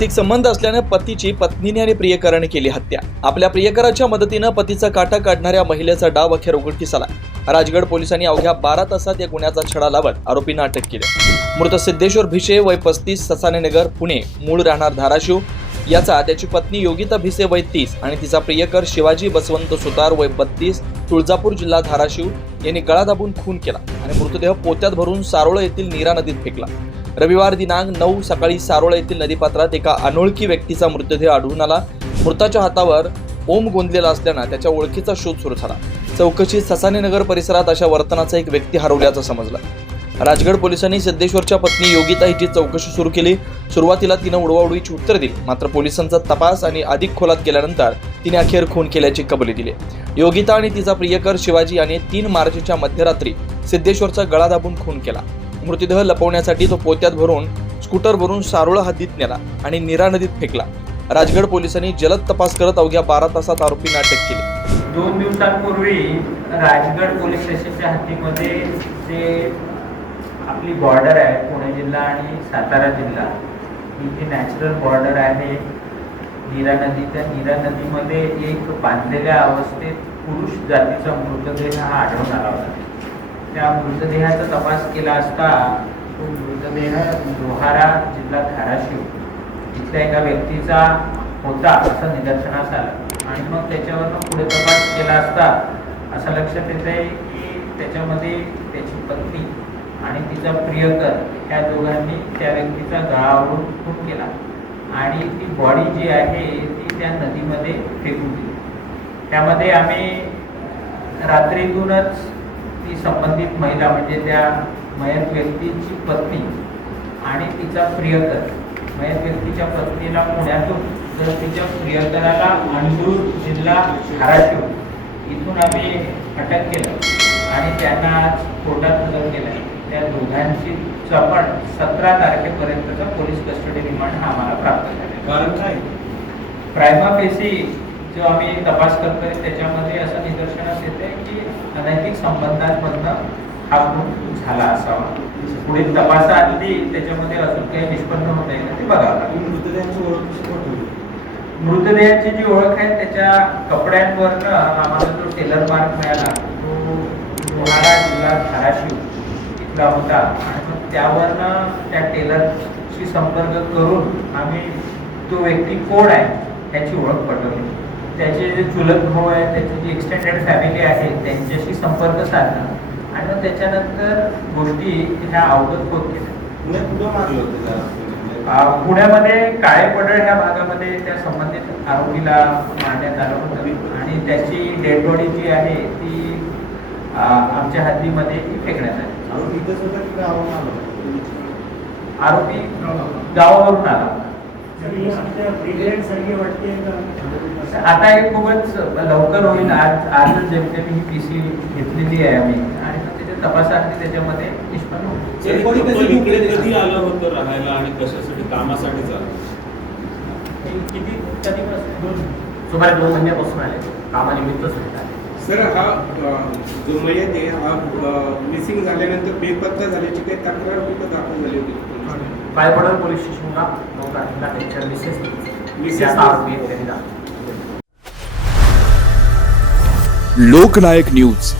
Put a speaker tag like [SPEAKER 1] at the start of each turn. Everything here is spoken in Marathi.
[SPEAKER 1] अनैतिक संबंध असल्यानं पतीची पत्नीने आणि प्रियकराने केली हत्या. आपल्या प्रियकराच्या मदतीनं पतीचा काटा काढणाऱ्या महिलेचा डाव अखेर उघडकीस आला. राजगड पोलिसांनी अवघ्या बारा तासात या गुन्ह्याचा छडा लावत आरोपींना अटक केली. मृत सिद्धेश्वर भिसे वय पस्तीस ससानेनगर पुणे मूळ राहणार धाराशिव. याचा त्याची पत्नी योगिता भिसे वय तीस आणि तिचा प्रियकर शिवाजी बसवंत सुतार वय बत्तीस तुळजापूर जिल्हा धाराशिव यांनी गळा दाबून खून केला आणि मृतदेह पोत्यात भरून सारोळ येथील नीरा नदीत फेकला. रविवार दिनांक नऊ सकाळी सारोळ येथील नदीपात्रात एका अनोळखी व्यक्तीचा मृतदेह आढळून आला. मृताच्या हातावर ओम गोंदलेला असल्यानं त्याच्या ओळखीचा शोध सुरू झाला. चौकशीत ससानेनगर परिसरात अशा वर्तनाचा एक व्यक्ती हरवल्याचं समजलं. राजगड पोलिसांनी सिद्धेश्वरच्या पत्नी योगिता हिची चौकशी सुरू केली. सुरुवातीला तिनं उडवाउडवीची उत्तर दिली. मात्र पोलिसांचा तपास आणि अधिक खोलात केल्यानंतर तिने अखेर खून केल्याची कबुली दिली. योगिता आणि तिचा प्रियकर शिवाजी याने तीन मार्चच्या मध्यरात्री सिद्धेश्वरचा गळा दाबून खून केला. मृतदेह लपवण्यासाठी तो पोत्यात भरून स्कूटर भरून सारोळा हद्दीत नेला आणि निरा नदीत फेकला. राजगड पोलिसांनी जलद तपास करत अवघ्या बारा तासात आरोपींना अटक केली.
[SPEAKER 2] दोन दिवसांपूर्वी राजगड पोलीस स्टेशनच्या हद्दीमध्ये जे आपली बॉर्डर आहे पुणे जिल्हा आणि सातारा जिल्हा ही जी नॅचरल बॉर्डर आहे. नीरा नदी त्या नीरा नदीमध्ये एक बांधलेल्या अवस्थेत पुरुष जातीचा मृतदेह हा आढळून आला होता. त्या मृतदेहाचा तपास केला असता तो मृतदेह लोहारा जिल्हा धाराशिव इथल्या एका व्यक्तीचा होता असं निदर्शनास आलं. आणि मग त्याच्यावरनं पुढे तपास केला असता असं लक्षात येत आहे की त्याच्यामध्ये त्याची पत्नी आणि तिचा प्रियकर ह्या दोघांनी त्या व्यक्तीचा गळावरून खून केला. आणि ती बॉडी जी आहे ती त्या नदीमध्ये फेकून दिली. त्यामध्ये आम्ही रात्रीतूनच ती संबंधित महिला म्हणजे त्या मयत व्यक्तीची पत्नी आणि तिचा प्रियकर. मयत व्यक्तीच्या पत्नीला पुण्यातून तर तिच्या प्रियकराला अंडूर जिल्हा धाराशिव इथून आम्ही अटक केलं आणि त्यांना आज कोर्टात हजर केलं त्या दोघांची चपण सतरा तारखेपर्यंतचा पोलीस कस्टडी रिमांड आम्हाला प्राप्त झाला
[SPEAKER 3] कारण काय?
[SPEAKER 2] प्रायमा फेसी जो आम्ही तपास करतोय त्याच्यामध्ये असं निदर्शनास येते की अनैतिक संबंधांमधनं हा खून झाला असावा. पुढील तपासाआधी त्याच्यामध्ये अजून काही निष्पन्न होत आहे ना ते बघावं लागेल
[SPEAKER 3] मृतदेहाची ओळख
[SPEAKER 2] मृतदेहाची जी ओळख आहे त्याच्या कपड्यांवरनं आम्हाला जो टेलर मार्क मिळाला तो लोहारा जिल्हा धाराशिव इथला होता. आणि मग त्यावरनं त्या टेलरशी संपर्क करून आम्ही तो व्यक्ती कोण आहे त्याची ओळख पटवली. जे चुलत भाऊ आहे त्याची जी एक्सटेंडेड फॅमिली आहे त्यांच्याशी संपर्क साधला आणि मग त्याच्यानंतर गोष्टी ह्या अवगत होत गेल्या
[SPEAKER 3] कुठं मारलं होतं
[SPEAKER 2] पुण्यामध्ये काळे पडळ ह्या भागामध्ये त्या संबंधित आरोपीला मारण्यात आलं होतं आणि त्याची डेड बॉडी जी आहे ती आमच्या हद्दीमध्ये फेकण्यात आली
[SPEAKER 3] होतं?
[SPEAKER 2] आरोपी गावावरून आला. आता हे खूपच लवकर होईल. आज आजच जेमतेम ही पी सी घेतलेली आहे आम्ही. आणि मग त्याच्या तपासासाठी त्याच्यामध्ये निष्पन्न होईल.
[SPEAKER 4] कधी आलं होतं राहायला आणि कशासाठी कामासाठी
[SPEAKER 2] किती कधीपासून?
[SPEAKER 5] सुमारे दोन महिन्यापासून आले. कामानिमित्तच भेटले
[SPEAKER 6] सर हा जो मयत आहे हा मिसिंग झाल्यानंतर बेपत्ता झाल्याची काही तक्रार दाखल झाली होती?
[SPEAKER 5] पोलीस स्टेशनला नऊ तारखेला त्यांच्या मिसेस
[SPEAKER 6] मिसेस-
[SPEAKER 5] आरोपी त्यांनी
[SPEAKER 7] लोकनायक न्यूज.